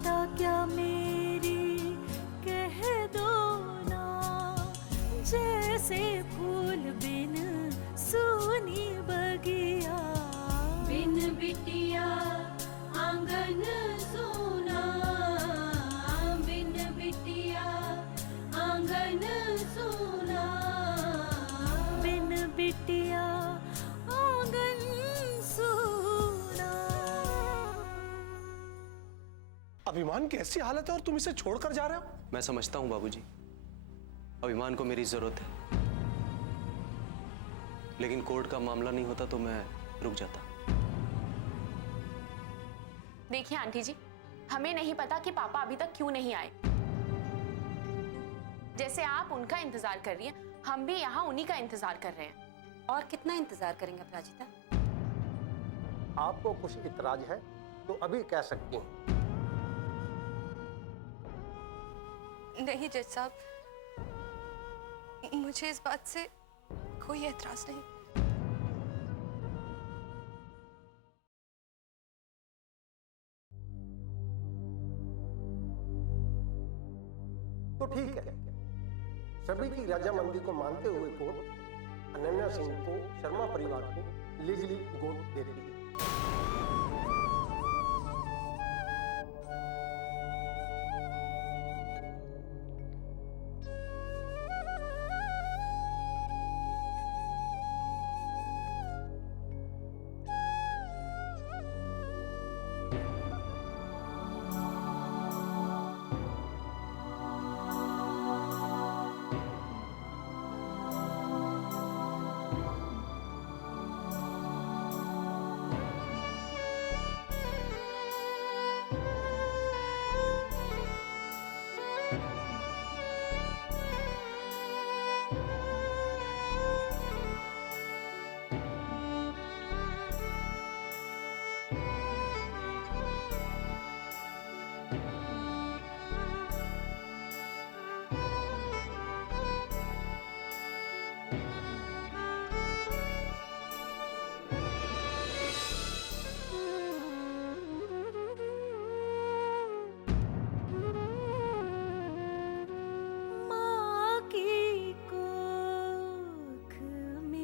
खता क्या मेरी कह दो ना, जैसे फूल बिन सूनी बगिया, बिन बिटिया आंगन सूना, बिन बिटिया आंगन सूना, बिन बिटिया आंगन सूना। अभिमान की ऐसी हालत है और तुम इसे छोड़कर जा रहे हो? मैं समझता हूं बाबूजी, अभिमान को मेरी जरूरत है, लेकिन कोर्ट का मामला नहीं होता तो मैं रुक जाता। देखिए आंटी जी, हमें नहीं पता कि पापा अभी तक क्यों नहीं आए। जैसे आप उनका इंतजार कर रही हैं, हम भी यहाँ उन्हीं का इंतजार कर रहे हैं। और कितना इंतजार करेंगे अपराजिता? आपको कुछ इतराज है तो अभी कह सकती हैं। नहीं जज साहब, मुझे इस बात से कोई एतराज नहीं। तो ठीक है, सभी की रजामंदी को मानते हुए कोर्ट अनन्या सिंह को शर्मा परिवार को लीगली गोद देती है।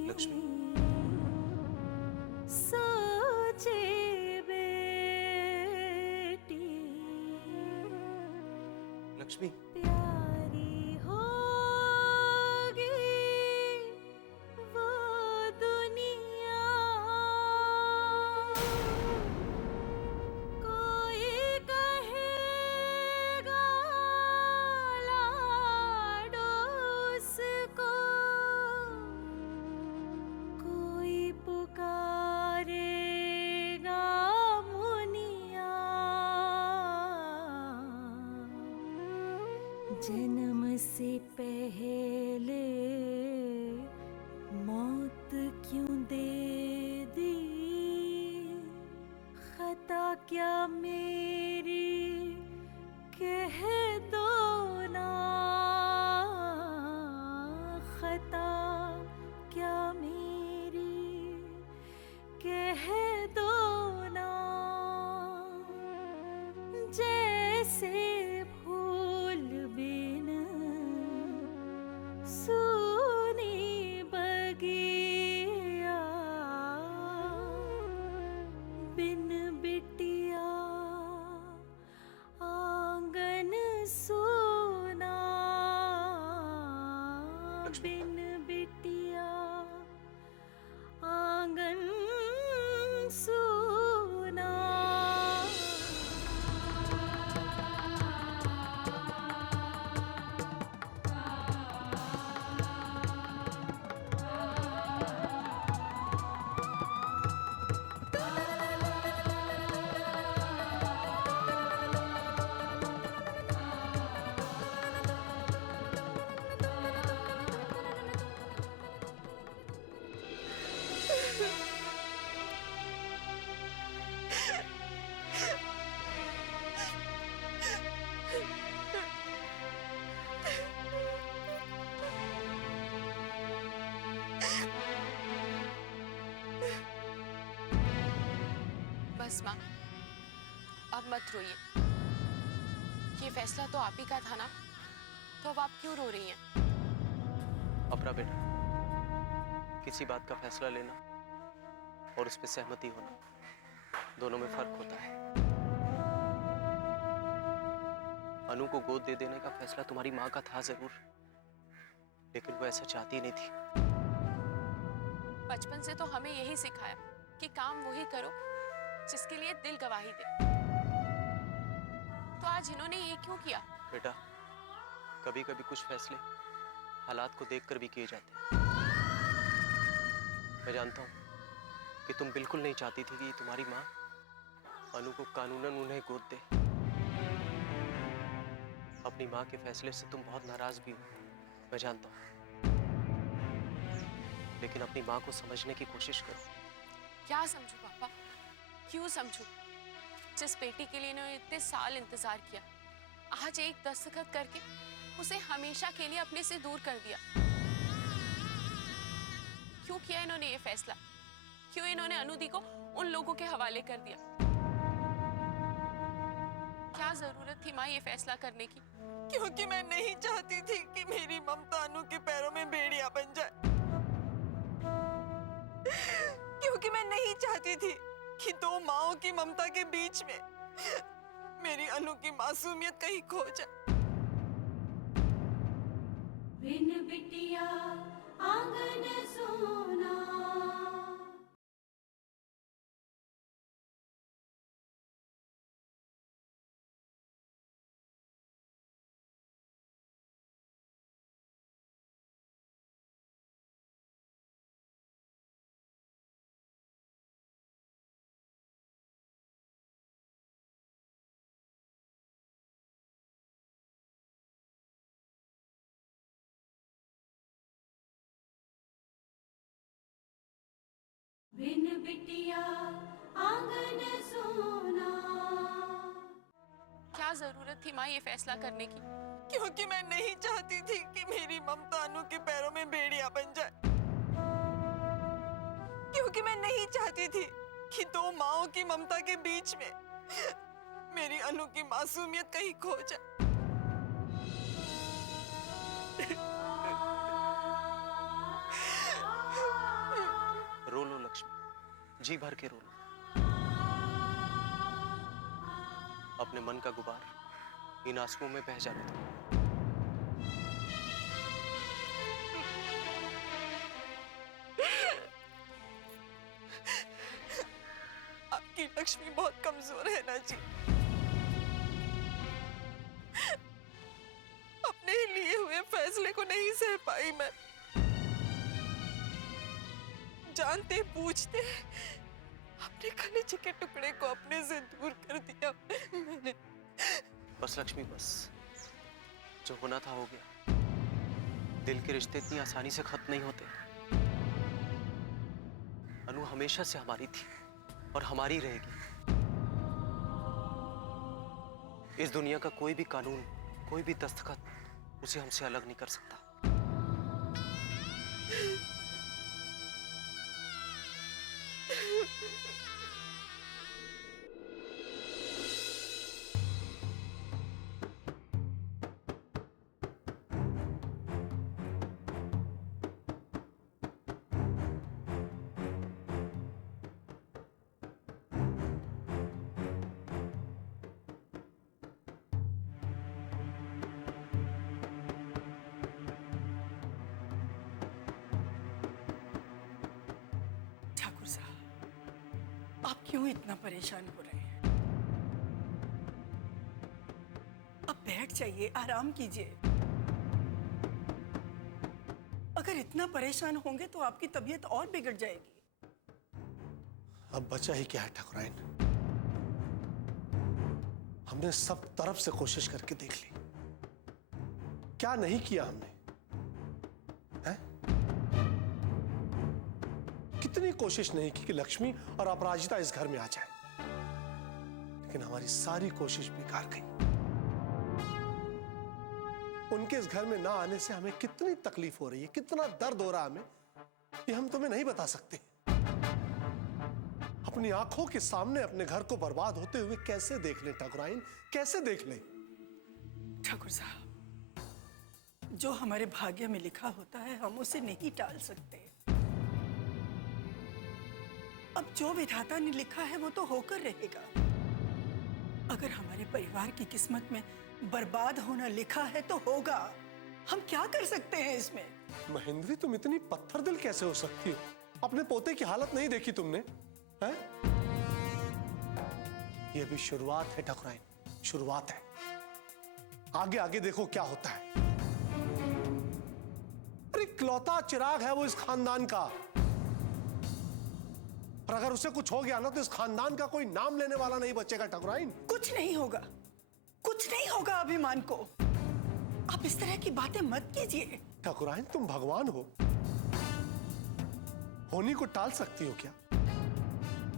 लक्ष्मी, सोचे बेटी लक्ष्मी, प्यारी होगी वो दुनिया, कोई कहेगा लाडो उसको, कोई पुकारेगा मुनिया, जन्म से पहले मौत क्यों दे दी, खता क्या मेरी कह दो ना, खता क्या मेरी कह दो ना, जैसे फूल बिन सूनी बगिया, बिन बिटिया आंगन सूना, बिन बिटिया आंगन सूना। बस माँ, अब मत रोइए। ये फैसला तो आप ही का था ना, तो अब आप क्यों रो रही हैं? अपना बेटा, किसी बात का फैसला लेना और उस पर सहमति होना, दोनों में फर्क होता है। अनु को गोद दे देने का फैसला तुम्हारी माँ का था जरूर, लेकिन वो ऐसा चाहती नहीं थी। बचपन से तो हमें यही सिखाया कि काम वही करो जिसके लिए दिल गवाही दे। तो आज इन्होंने ये क्यों किया? बेटा, कभी कभी कुछ फैसले हालात को देखकर भी किए जाते हैं। मैं जानता हूँ कि तुम बिल्कुल नहीं चाहती थी कि तुम्हारी माँ अनु को कानूनन उन्हें गोद दे। अपनी माँ के फैसले से तुम बहुत नाराज भी हो, मैं जानता हूँ, लेकिन अपनी माँ को समझने की कोशिश करो। क्या समझू पापा, क्यों समझू? जिस बेटी के लिए इन्होंने इतने साल इंतजार किया, आज एक दस्तखत करके उसे हमेशा के लिए अपने से दूर कर दिया। क्यों किया इन्होंने ये फैसला? क्यों इन्होंने अनु दी को उन लोगों के हवाले कर दिया? क्या जरूरत थी माँ ये फैसला करने की? क्योंकि मैं नहीं चाहती थी कि मेरी ममता अनु के पैरों में बेड़िया बन जाए। क्योंकि मैं नहीं चाहती थी कि दो माओं की ममता के बीच में मेरी अनु की मासूमियत कहीं खो जाए। बिन बिटिया आंगन सोना। बिन बिटिया आंगन सोना। क्या जरूरत थी माँ ये फैसला करने की? क्योंकि मैं नहीं चाहती थी कि मेरी ममता अनु के पैरों में बेड़िया बन जाए। क्योंकि मैं नहीं चाहती थी कि दो माओं की ममता के बीच में मेरी अनु की मासूमियत कहीं खो जाए। रो लो लक्ष्मी, जी भर के रो लो। अपने मन का गुबार इन आंसुओं में बह जाने दो। आपकी लक्ष्मी बहुत कमजोर है ना जी। अपने लिए हुए फैसले को नहीं सह पाई मैं। जानते बूझते अपने कलेजे के टुकड़े को अपने से दूर कर दिया मैंने। बस लक्ष्मी बस, जो होना था हो गया। दिल के रिश्ते इतनी आसानी से खत्म नहीं होते। अनु हमेशा से हमारी थी और हमारी रहेगी। इस दुनिया का कोई भी कानून, कोई भी दस्तखत उसे हमसे अलग नहीं कर सकता। ठाकुर साहब, आप क्यों इतना परेशान हो रहे हैं? अब बैठ जाइए, आराम कीजिए। अगर इतना परेशान होंगे तो आपकी तबीयत और बिगड़ जाएगी। अब बचा ही क्या है ठाकुराइन? हमने सब तरफ से कोशिश करके देख ली। क्या नहीं किया हमने? हैं? कितनी कोशिश नहीं की कि लक्ष्मी और अपराजिता इस घर में आ जाए, लेकिन हमारी सारी कोशिश बेकार गई। उनके इस घर में ना आने से हमें कितनी तकलीफ हो रही है, कितना दर्द हो रहा है हमें, ये हम तुम्हें नहीं बता सकते। अपनी आंखों के सामने अपने घर को बर्बाद होते हुए कैसे देख ले ठाकुराइन, कैसे देख ले? ठाकुर साहब, जो हमारे भाग्य में लिखा होता है हम उसे नहीं टाल सकते। अब जो विधाता ने लिखा है वो तो होकर रहेगा। अगर हमारे परिवार की किस्मत में बर्बाद होना लिखा है तो होगा। हम क्या कर सकते हैं इसमें? महेंद्री, तुम इतनी पत्थर दिल कैसे हो सकती हो? अपने पोते की हालत नहीं देखी तुमने? हैं? ये भी शुरुआत है ठाकुराइन, शुरुआत है। आगे आगे देखो क्या होता है। अरे इकलौता चिराग है वो इस खानदान का, और अगर उसे कुछ हो गया ना तो इस खानदान का कोई नाम लेने वाला नहीं बचेगा ठाकुराइन। कुछ नहीं होगा, कुछ नहीं होगा अभिमान को। आप इस तरह की बातें मत कीजिए। ठाकुराइन, तुम भगवान हो, होनी को टाल सकती हो क्या?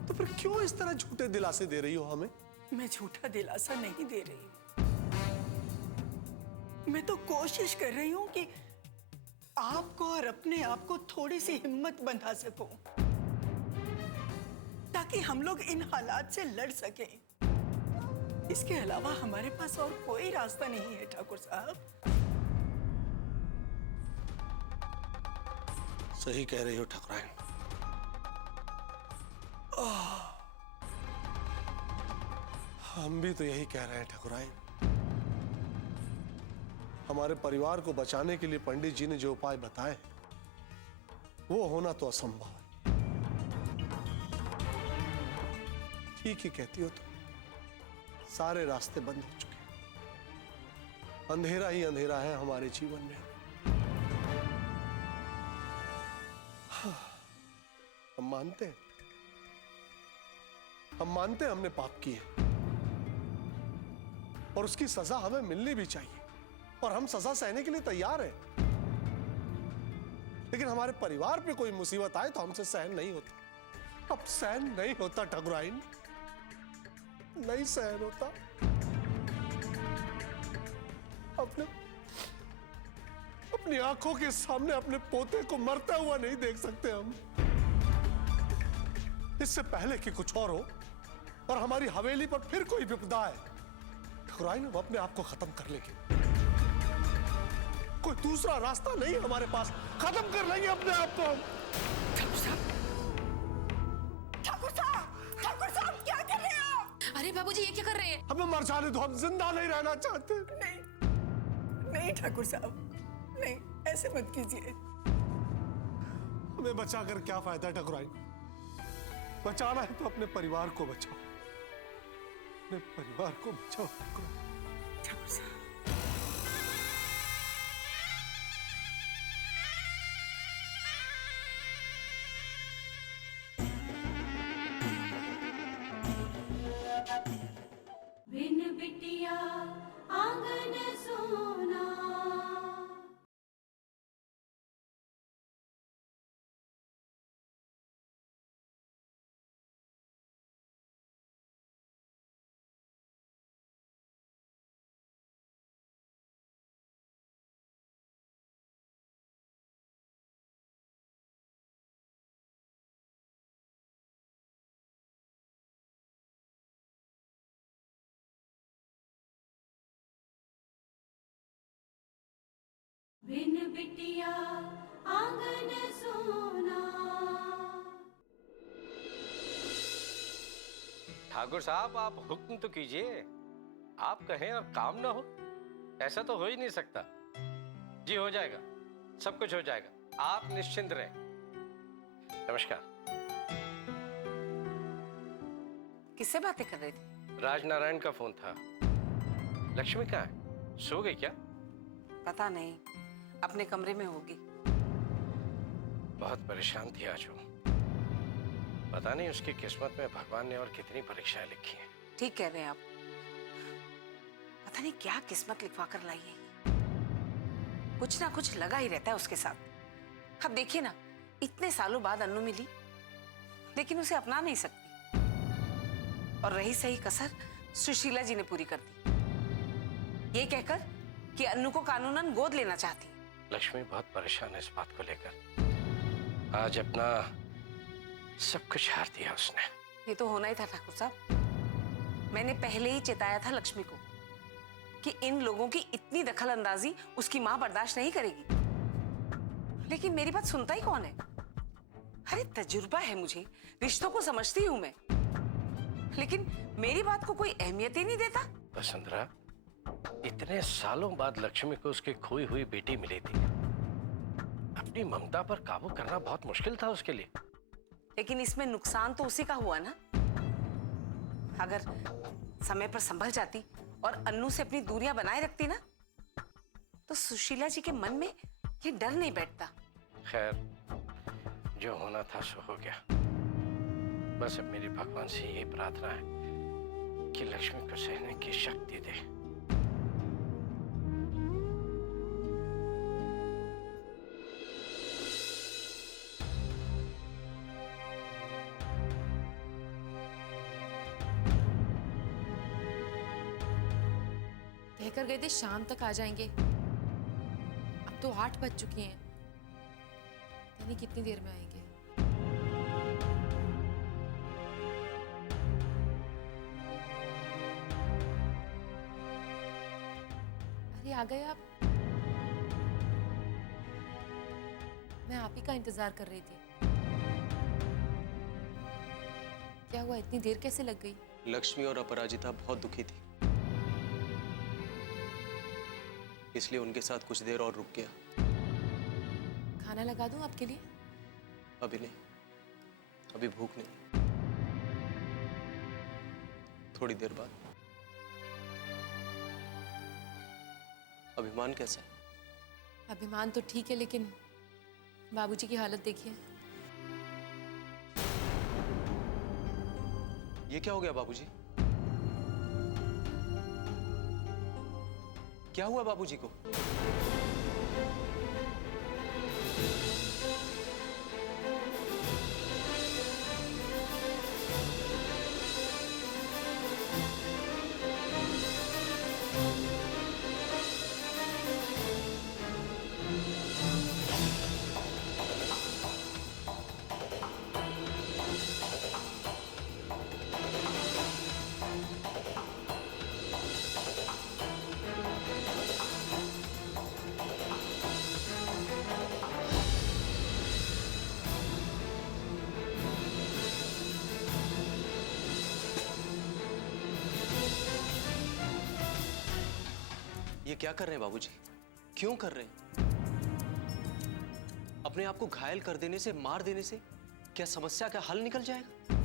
तो फिर क्यों इस तरह झूठे दिलासे दे रही हो हमें? मैं झूठा दिलासा नहीं दे रही हूं। मैं तो कोशिश कर रही हूं कि आपको और अपने आप को थोड़ी सी हिम्मत बंधा सकूं, ताकि हम लोग इन हालात से लड़ सकें। इसके अलावा हमारे पास और कोई रास्ता नहीं है ठाकुर साहब। सही कह रही हो ठाकुराइन। हम भी तो यही कह रहे हैं ठाकुराइन। हमारे परिवार को बचाने के लिए पंडित जी ने जो उपाय बताए वो होना तो असंभव है। ठीक ही कहती हो तुम। सारे रास्ते बंद हो चुके हैं, अंधेरा ही अंधेरा है हमारे जीवन में। हम मानते हैं, हमने पाप किए और उसकी सजा हमें मिलनी भी चाहिए, और हम सजा सहने के लिए तैयार हैं। लेकिन हमारे परिवार पे कोई मुसीबत आए तो हमसे सहन नहीं होता। अब सहन नहीं होता ठाकुराइन, नहीं सहन होता। अपनी आंखों के सामने अपने पोते को मरता हुआ नहीं देख सकते हम। इससे पहले कि कुछ और हो और हमारी हवेली पर फिर कोई विपदा है, ठाकुराइन हम अपने आप को खत्म कर लेंगे। कोई दूसरा रास्ता नहीं हमारे पास, खत्म कर लेंगे अपने आप को हम। ठाकुर साहब क्या कर रहे हैं आप? अरे बाबूजी, ये क्या कर रहे हैं? हमें मर जाने दो, हम जिंदा नहीं रहना चाहते। नहीं ठाकुर साहब, नहीं, ऐसे मत कीजिए। हमें बचाकर क्या फायदा ठाकुराइन? बचाना है तो अपने परिवार को बचाओ, अपने परिवार को बचाओ ठाकुर साहब। बिन बिटिया आंगन सोना। बिन बिटिया आंगन सोना। ठाकुर साहब, आप हुक्म तो कीजिए। आप कहें और काम ना हो, ऐसा तो हो ही नहीं सकता। जी हो जाएगा, सब कुछ हो जाएगा, आप निश्चिंत रहें। नमस्कार। किससे बातें कर रही थी? राजनारायण का फोन था। लक्ष्मी कहाँ है? सो गई क्या? पता नहीं, अपने कमरे में होगी। बहुत परेशान थी आज वो। पता नहीं उसकी किस्मत में भगवान ने और कितनी परीक्षाएं लिखी हैं। ठीक कह रहे हैं आप। पता नहीं क्या किस्मत लिखवा कर लाई है। कुछ ना कुछ लगा ही रहता है उसके साथ। अब देखिए ना, इतने सालों बाद अन्नू मिली, लेकिन उसे अपना नहीं सकती। और रही सही कसर सुशीला जी ने पूरी कर दी, ये कहकर कि अन्नू को कानूनन गोद लेना चाहती। लक्ष्मी बहुत परेशान है इस बात को लेकर। आज अपना सब कुछ हार दिया उसने। ये तो होना ही था ठाकुर साहब। मैंने पहले ही चेताया था लक्ष्मी को कि इन लोगों की इतनी दखल अंदाजी उसकी माँ बर्दाश्त नहीं करेगी। लेकिन मेरी बात सुनता ही कौन है? अरे तजुर्बा है मुझे, रिश्तों को समझती हूं मैं, लेकिन मेरी बात को कोई अहमियत ही नहीं देता। वसुंधरा, इतने सालों बाद लक्ष्मी को उसकी खोई हुई बेटी मिली थी। अपनी ममता पर काबू करना बहुत मुश्किल था उसके लिए। लेकिन इसमें नुकसान तो उसी का हुआ ना। अगर समय पर संभल जाती और अन्नू से अपनी दूरियां बनाए रखती ना, तो सुशीला जी के मन में ये डर नहीं बैठता। खैर, जो होना था सो हो गया। बस अब मेरी भगवान से यही प्रार्थना है कि लक्ष्मी को सहने की शक्ति दे। कहकर गए थे शाम तक आ जाएंगे, अब तो 8 बज चुकी हैं। यानी कितनी देर में आएंगे? अरे आ गए आप? मैं आप ही का इंतजार कर रही थी। क्या हुआ, इतनी देर कैसे लग गई? लक्ष्मी और अपराजिता बहुत दुखी थी, इसलिए उनके साथ कुछ देर और रुक गया। खाना लगा दूं आपके लिए? अभी नहीं, अभी भूख नहीं, थोड़ी देर बाद। अभिमान कैसा है? अभिमान तो ठीक है, लेकिन बाबूजी की हालत देखिए। ये क्या हो गया बाबूजी? क्या हुआ बाबूजी को? ये क्या कर रहे हैं बाबूजी? क्यों कर रहे हैं? अपने आप को घायल कर देने से, मार देने से क्या समस्या का हल निकल जाएगा?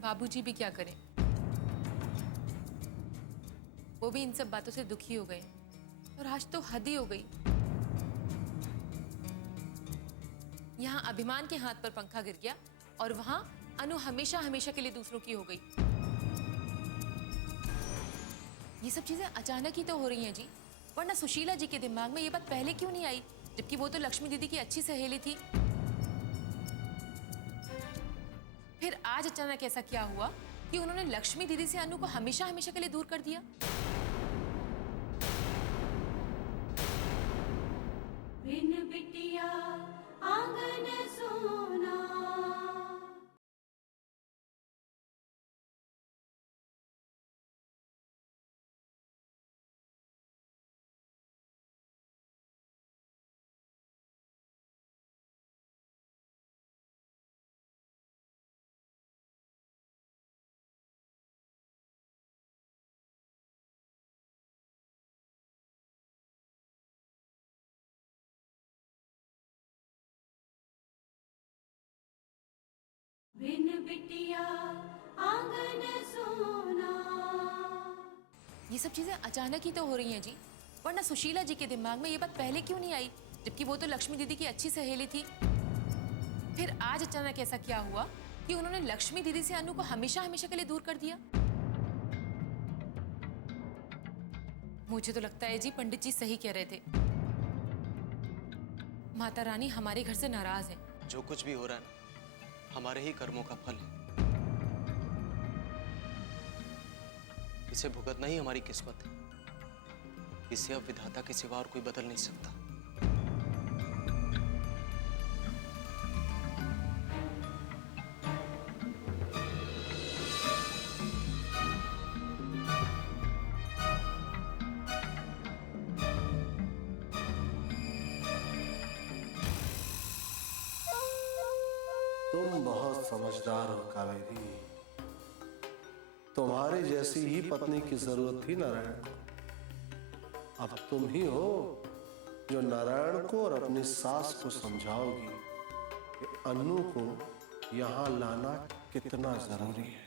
बाबूजी भी क्या करें, वो भी इन सब बातों से दुखी हो गए और आज तो हद ही हो गई। यहाँ अभिमान के हाथ पर पंखा गिर गया और वहां अनु हमेशा हमेशा के लिए दूसरों की हो गई। ये सब चीजें अचानक ही तो हो रही हैं जी, वरना सुशीला जी के दिमाग में ये बात पहले क्यों नहीं आई, जबकि वो तो लक्ष्मी दीदी की अच्छी सहेली थी। फिर आज अचानक ऐसा क्या हुआ कि उन्होंने लक्ष्मी दीदी से अनु को हमेशा हमेशा के लिए दूर कर दिया? बिन बिटिया आंगन सोना। बिन बिटिया आंगन सोना। ये सब चीजें अचानक ही तो हो रही हैं जी, वरना सुशीला जी के दिमाग में ये बात पहले क्यों नहीं आई, जबकि वो तो लक्ष्मी दीदी की अच्छी सहेली थी। फिर आज अचानक ऐसा क्या हुआ कि उन्होंने लक्ष्मी दीदी से अनु को हमेशा हमेशा के लिए दूर कर दिया? मुझे तो लगता है जी पंडित जी सही कह रहे थे, माता रानी हमारे घर से नाराज है। जो कुछ भी हो रहा है ना, हमारे ही कर्मों का फल है। इसे भुगतना ही हमारी किस्मत है। इसे अब विधाता के सिवा और कोई बदल नहीं सकता। तुम बहुत समझदार हो कावेरी। तुम्हारी जैसी ही पत्नी की जरूरत थी नारायण को। अब तुम ही हो जो नारायण को और अपनी सास को समझाओगी कि अन्नू को यहां लाना कितना जरूरी है।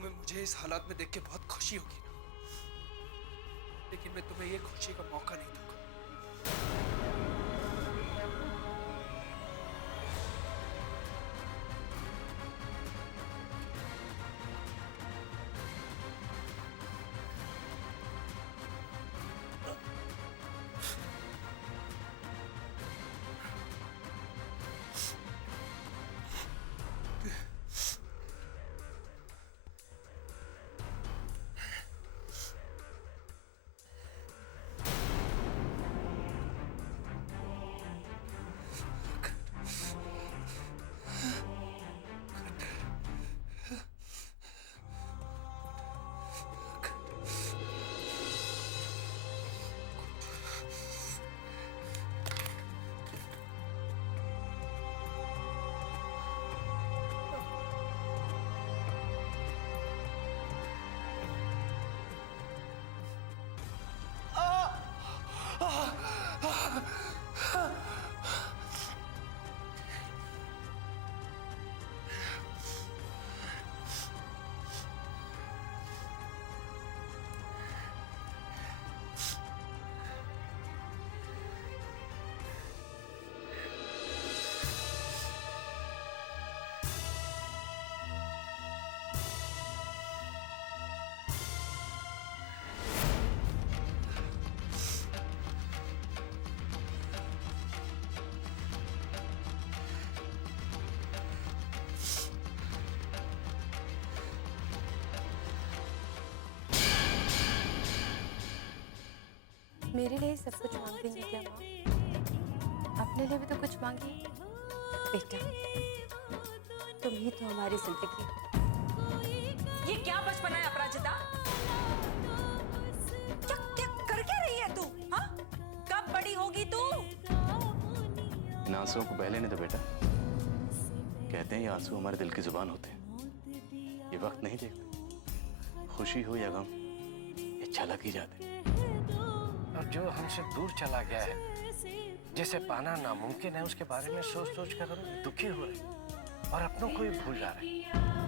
मुझे इस हालात में देख के बहुत खुशी होगी ना, लेकिन मैं तुम्हें ये खुशी का मौका नहीं दूंगा। मेरे लिए सब कुछ मांग रही है क्या माँ? अपने लिए भी तो कुछ मांगी। बेटा, तुम ही तो हमारी जिंदगी। ये क्या बचपना है अपराजिता? क्या क्या कर क्या रही है तू? हाँ? कब बड़ी होगी तू? इन आंसुओं को बहले नहीं तो बेटा। कहते हैं ये आंसू हमारे दिल की जुबान होते हैं। ये वक्त नहीं देखते, खुशी हो या गम, ये झलक ही जाते। और जो हमसे दूर चला गया है, जिसे पाना नामुमकिन है, उसके बारे में सोच सोच कर हम दुखी हो रहे और अपनों को ही भूल जा रहे हैं।